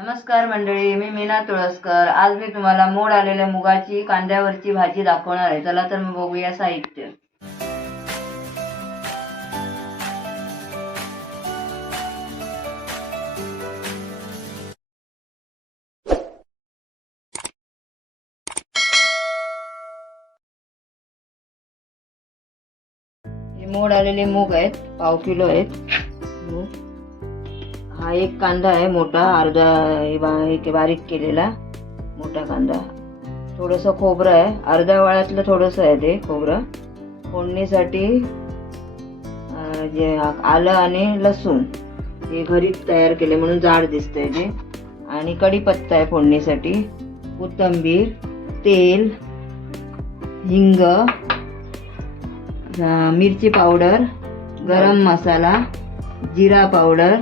नमस्कार मंडळी, मी मीना तुळसकर. आज मी तुम्हाला मोड आलेल्या मुगाची कांद्यावरची भाजी दाखवणार आहे. चला तर मग बघूया साहित्य. हे मोड आलेले मूग आहेत, पाव किलो आहेत. हा एक कांदा आहे मोठा, अर्धा बारीक केलेला मोठा कांदा. थोडंसं खोबरं आहे, अर्ध्या वाळ्यातलं थोडंसं आहे ते खोबरं. फोडणीसाठी जे आलं आणि लसूण हे घरीच तयार केले म्हणून जाड दिसतंय ते. आणि कढीपत्ता आहे फोडणीसाठी, कोथिंबीर, तेल, हिंग, मिरची पावडर, गरम मसाला, जिरा पावडर,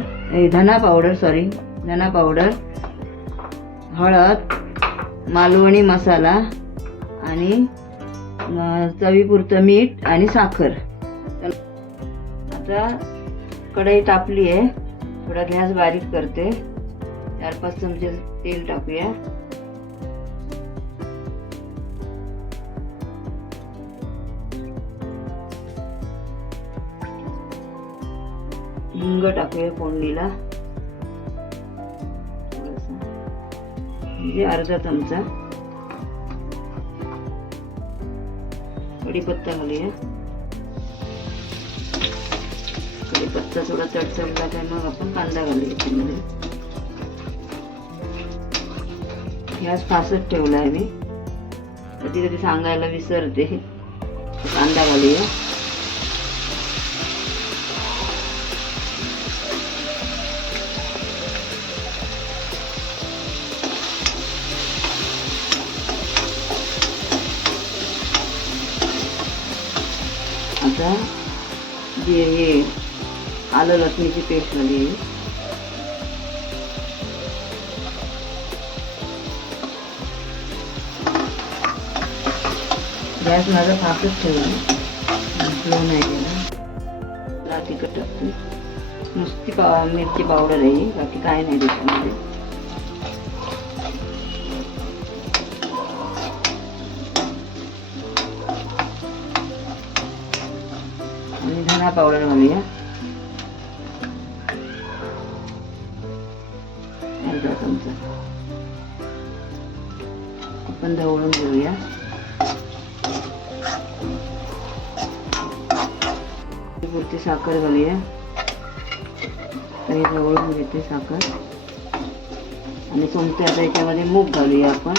धना पावडर, हळद, मालवणी मसाला आणि चवीपुरतं मीठ आणि साखर. आता कढई तापली आहे, थोडा गॅस बारीक करते. 4-5 चमचे तेल टाकूया. हिंग टाकूया फोडणीला, म्हणजे अर्धा चमचा. कढीपत्ता घालूया. कढीपत्ता थोडा चटचटला काय मग आपण कांदा घालूया त्यामध्ये. गॅस फास्ट ठेवला आहे मी, कधी कधी सांगायला विसरते. कांदा घालूया. आता जे हे आलं लसणीची पेस्ट झाली, गॅस माझा फास्टच ठेवला, स्लो नाही केला. लाल तिखट टाकते, नुसती मिरची पावडर आहे, बाकी काय नाही त्याच्यामध्ये. आणि धना पावडर घालूया, अर्धा चमचा. आपण ढवळून घेऊया. पुरती साखर घालूया. काही ढवळून घेते साखर. आणि सोमते आता याच्यामध्ये मूग घालूया आपण.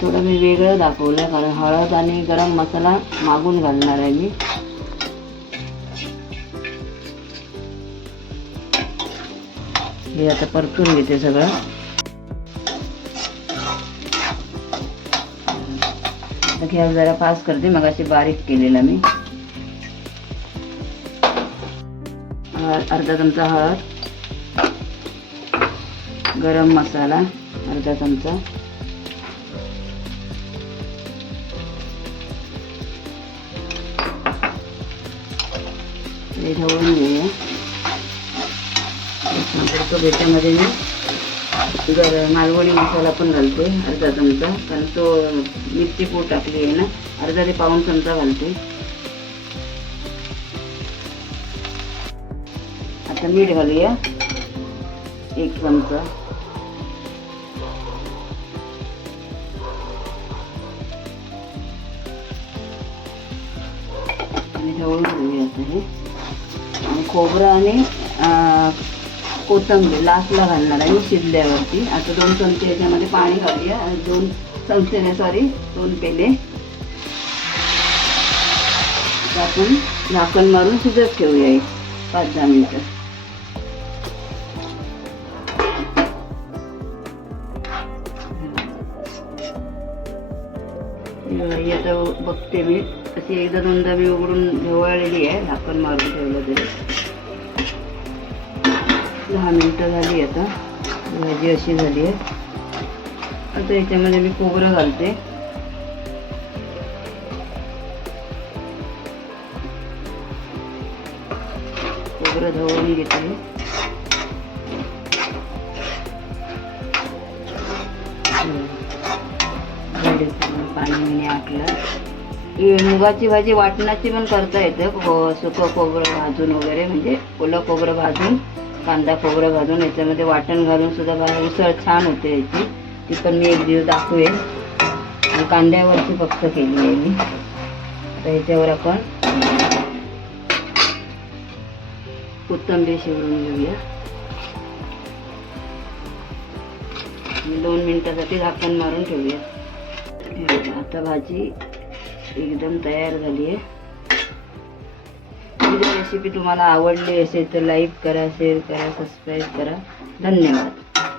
थोडं मी वेगळं दाखवलं, कारण हळद आणि गरम मसाला मागून घालणार आहे मी. हे आता परतून घेते सगळं. गॅस जरा फास्ट करते, मगाशी बारीक केलेला मी. अर्धा चमचा हळद, गरम मसाला अर्धा चमचा, हे ढवळून घेऊया. त्याच्यामध्ये मी मालवणी मसाला पण घालते, अर्धा चमचा, कारण तो मिरची पूड टाकली आहे ना, अर्धा ते पाऊण चमचा घालते. आता मीठ घालूया, 1 चमचा. आणि ढवळून घेऊया आता हे. आणि खोबरं आणि कोथिंबीर लास्टला घालणार आहे शिजल्यावरती. आता 2 चमचे याच्यामध्ये पाणी घालूया. 2 पेले. आपण झाकण मारून शिजत ठेवूया 5-10 मिनिटं. आता बघते मी, अशी 1-2दा मी उघडून ढवळलेली आहे, झाकण मारून ठेवलं तरी. 10 मिनिटं झाली. आता भाजी अशी झाली आहे. आता याच्यामध्ये मी खोबरं घालते. खोबरं धवून घेतले. पाणी आटलं. मुगाची भाजी वाटणाची पण करता येते. सुकं खोबरं भाजून वगैरे, म्हणजे ओलं खोबरं भाजून, कांदा खोबरं भाजून याच्यामध्ये वाटण घालून सुद्धा उसळ छान होते याची. ती पण मी एक दिवस दाखवेन. आणि कांद्यावरची फक्त केली आहे मी. आता ह्याच्यावर आपण कोथिंबीर शिवरून घेऊया. 2 मिनिटासाठी झाकण मारून ठेवूया. आता भाजी एकदम तयार झाली आहे. ही रेसिपी तुम्हाला आवडली असेल तर लाईक करा, शेअर करा, सबस्क्राईब करा. धन्यवाद.